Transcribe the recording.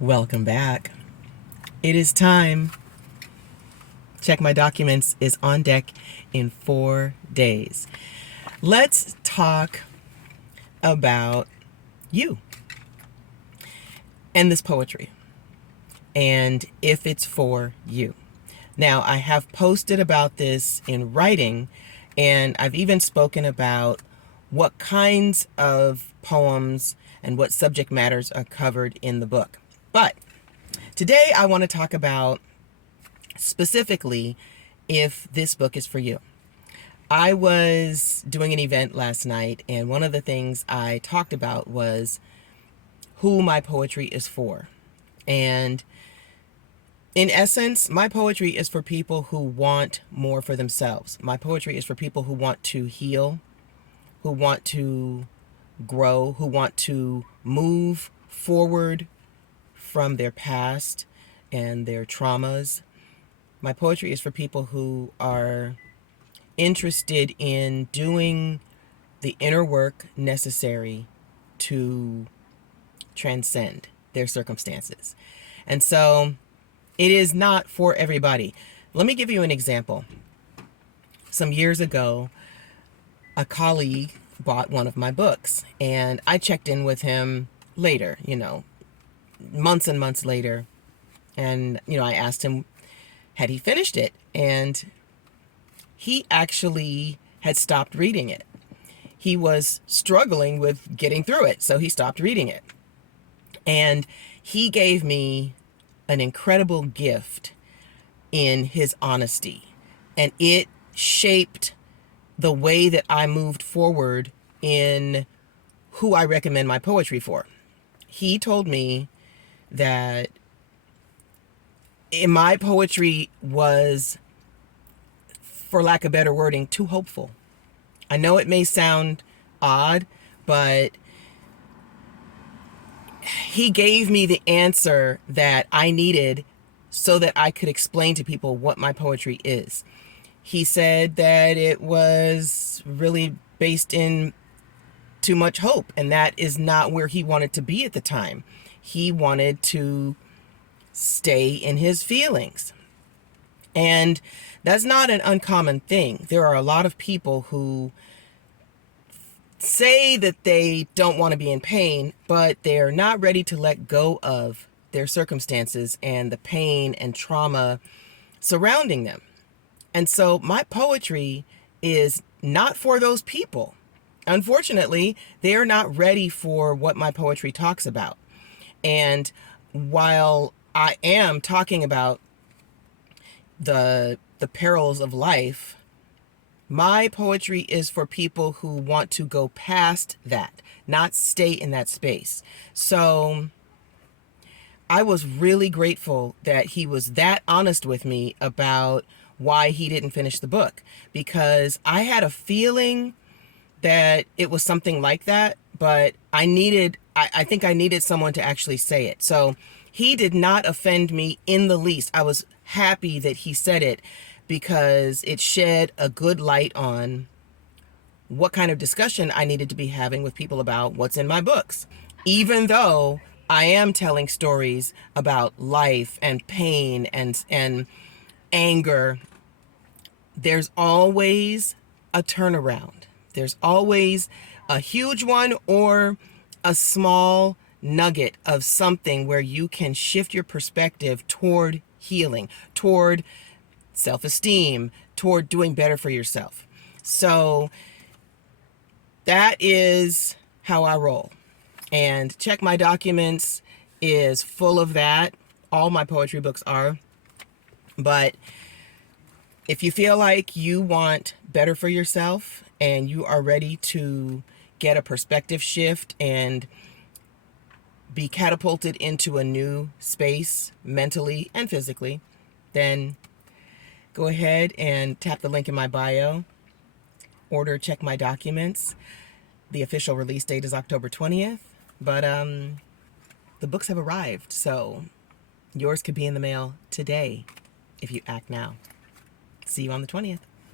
Welcome back. It is time. Check My Documents is on deck in 4 days. Let's talk about you and this poetry and if it's for you. Now, I have posted about this in writing, and I've even spoken about what kinds of poems and what subject matters are covered in the book. But today I want to talk about specifically if this book is for you. I was doing an event last night, and one of the things I talked about was who my poetry is for. And in essence, my poetry is for people who want more for themselves. My poetry is for people who want to heal, who want to grow, who want to move forward from their past and their traumas. My poetry is for people who are interested in doing the inner work necessary to transcend their circumstances. And so it is not for everybody. Let me give you an example. Some years ago, a colleague bought one of my books, and I checked in with him later, months and months later. And, I asked him, had he finished it? And he actually had stopped reading it. He was struggling with getting through it, so he stopped reading it. And he gave me an incredible gift in his honesty. And it shaped the way that I moved forward in who I recommend my poetry for. He told me that my poetry was, for lack of better wording, too hopeful. I know it may sound odd, but he gave me the answer that I needed so that I could explain to people what my poetry is. He said that it was really based in too much hope, and that is not where he wanted to be at the time. He wanted to stay in his feelings. And that's not an uncommon thing. There are a lot of people who say that they don't want to be in pain, but they're not ready to let go of their circumstances and the pain and trauma surrounding them. And so my poetry is not for those people. Unfortunately, they're not ready for what my poetry talks about. And while I am talking about the perils of life, my poetry is for people who want to go past that, not stay in that space. So I was really grateful that he was that honest with me about why he didn't finish the book, because I had a feeling that it was something like that, but I think I needed someone to actually say it. So he did not offend me in the least. I was happy that he said it, because it shed a good light on what kind of discussion I needed to be having with people about what's in my books. Even though I am telling stories about life and pain and anger, there's always a turnaround. There's always a huge one or a small nugget of something where you can shift your perspective toward healing, toward self-esteem, toward doing better for yourself. So that is how I roll. And Check My Documents is full of that. All my poetry books are. But if you feel like you want better for yourself and you are ready to get a perspective shift and be catapulted into a new space mentally and physically, then go ahead and tap the link in my bio. Order Check My Documents. The official release date is October 20th, but the books have arrived, so yours could be in the mail today if you act now. See you on the 20th.